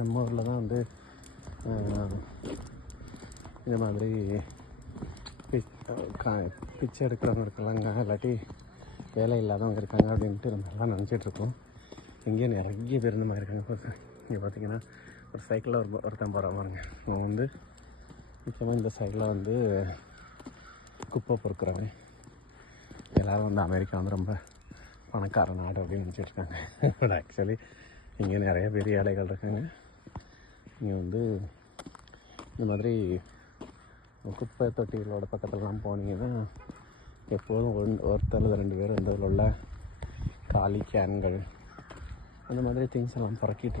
நம்ம ஊரில் தான் வந்து இந்த மாதிரி பிச்சை எடுக்கிறவங்க இருக்கலாங்க, இல்லாட்டி வேலை இல்லாதவங்க இருக்காங்க அப்படின்ட்டு நம்ம எல்லாம் நினச்சிட்ருக்கோம். இங்கேயும் நிறைய பேர் இந்த மாதிரி இருக்காங்க. இங்கே பார்த்திங்கன்னா ஒரு சைக்கிளில் ஒருத்தன் போகிற பாருங்க. அவன் வந்து முக்கியமாக இந்த சைடில் வந்து குப்பை பொறுக்கிறாங்க. எல்லோரும் வந்து அமெரிக்கா வந்து ரொம்ப பணக்கார நாடு அப்படின்னு நினச்சிட்ருக்காங்க. பட் ஆக்சுவலி இங்கே நிறைய பெரிய ஏழைகள் இருக்காங்க. இங்கே வந்து இந்த மாதிரி குப்பை தொட்டிகளோட பக்கத்துலலாம் போனீங்கன்னா எப்போதும் ஒருத்தர் 2 பேர் இந்த உள்ள காலி கேன்கள் அந்த மாதிரி திங்ஸ் எல்லாம் பறக்கிட்டு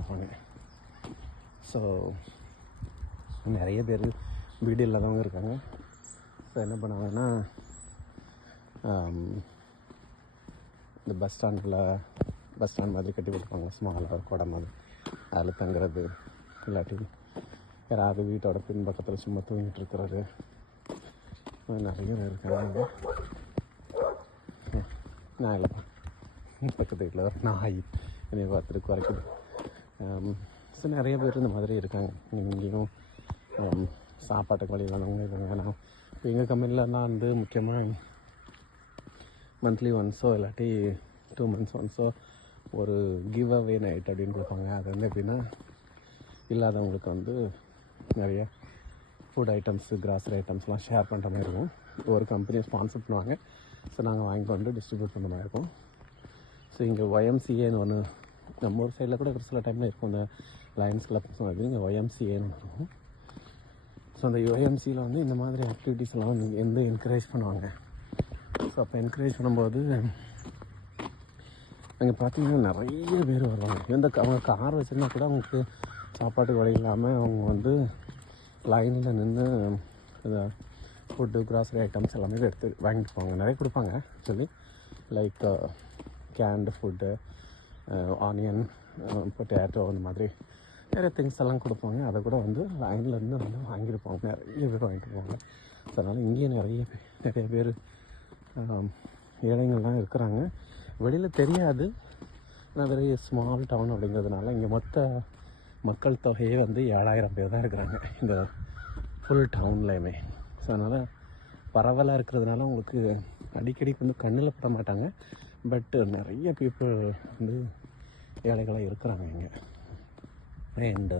ஸோ நிறைய பேர் வீடு இல்லாதவங்க இருக்காங்க. ஸோ என்ன பண்ணாங்கன்னா இந்த பஸ் ஸ்டாண்ட் மாதிரி கட்டி கொடுப்பாங்க, ஸ்மாலாக ஒரு குடை மாதிரி, அதில் தங்குறது, இல்லாட்டி யாராவது வீட்டோட பின்பக்கத்தில் சும்மா தூங்கிட்டு இருக்கிறது, நிறைய பேர் இருக்காங்க. நான் இல்லைப்பா, பக்கத்து வீட்டில் ஒரு நாய் என்னை பார்த்துட்டு குறைக்குது. ஸோ நிறைய பேர் இந்த மாதிரி இருக்காங்க. இங்கேயும் சாப்பாட்டுக்கு வழி இல்லாதவங்க இருக்காங்க. நான் இப்போ எங்கள் கம்பெனிலலாம் வந்து முக்கியமாக மந்த்லி ஒன்ஸோ இல்லாட்டி 2 months ஒன்ஸோ ஒரு கிவ் அவே நைட் அப்படின்னு கொடுப்பாங்க. அது வந்து எப்படின்னா இல்லாதவங்களுக்கு வந்து நிறைய ஃபுட் ஐட்டம்ஸு, கிராசரி ஐட்டம்ஸ்லாம் ஷேர் பண்ணுற மாதிரி இருக்கும். ஒரு கம்பெனியை ஸ்பான்சர் பண்ணுவாங்க. ஸோ நாங்கள் வாங்கி வந்து டிஸ்ட்ரிபியூட் பண்ணுற மாதிரி இருக்கும். ஸோ இங்கே ஒய்எம்சிஏன்னு ஒன்று, நம்ம ஒரு சைடில் கூட ஒரு சில டைமில் இருக்கும், இந்த லயன்ஸ் கிளப்ஸ் மாதிரி. இங்கே ஒய்எம்சிஏன்னு இருக்கும். ஸோ அந்த ஒய்எம்சியில் வந்து இந்த மாதிரி ஆக்டிவிட்டீஸ் எல்லாம் வந்து என்கரேஜ் பண்ணுவாங்க. ஸோ அப்போ என்கரேஜ் பண்ணும்போது அங்கே பார்த்தீங்கன்னா நிறைய பேர் வருவாங்க. அவங்க கார் வச்சுருந்தா கூட அவங்களுக்கு சாப்பாட்டுக்கு வழி இல்லாமல் அவங்க வந்து லைனில் நின்று இந்த ஃபுட்டு, கிராசரி ஐட்டம்ஸ் எல்லாமே எடுத்து வாங்கிட்டு போவாங்க. நிறைய கொடுப்பாங்க actually, like canned food, onion, potato, அந்த மாதிரி நிறைய திங்ஸ் எல்லாம் கொடுப்பாங்க. அதை கூட வந்து லைனில் இருந்து வந்து வாங்கிட்டு போவாங்க. நிறைய பேர் வாங்கிட்டு போவாங்க. ஸோ அதனால் இங்கேயும் நிறைய பேர் ஏழைங்கள்லாம் இருக்கிறாங்க. வெளியில் தெரியாது, ஆனால் வெரி ஸ்மால் டவுன் அப்படிங்கிறதுனால இங்கே மொத்த மக்கள் தொகையே வந்து 7000 பேர் தான் இருக்கிறாங்க இந்த ஃபுல் டவுன்லேயுமே. ஸோ அதனால் பரவலாக இருக்கிறதுனால உங்களுக்கு அடிக்கடி வந்து கண்ணில் பட மாட்டாங்க. பட்டு நிறைய பீப்புள் வந்து ஏழைகளாக இருக்கிறாங்க இங்கே. அண்ட்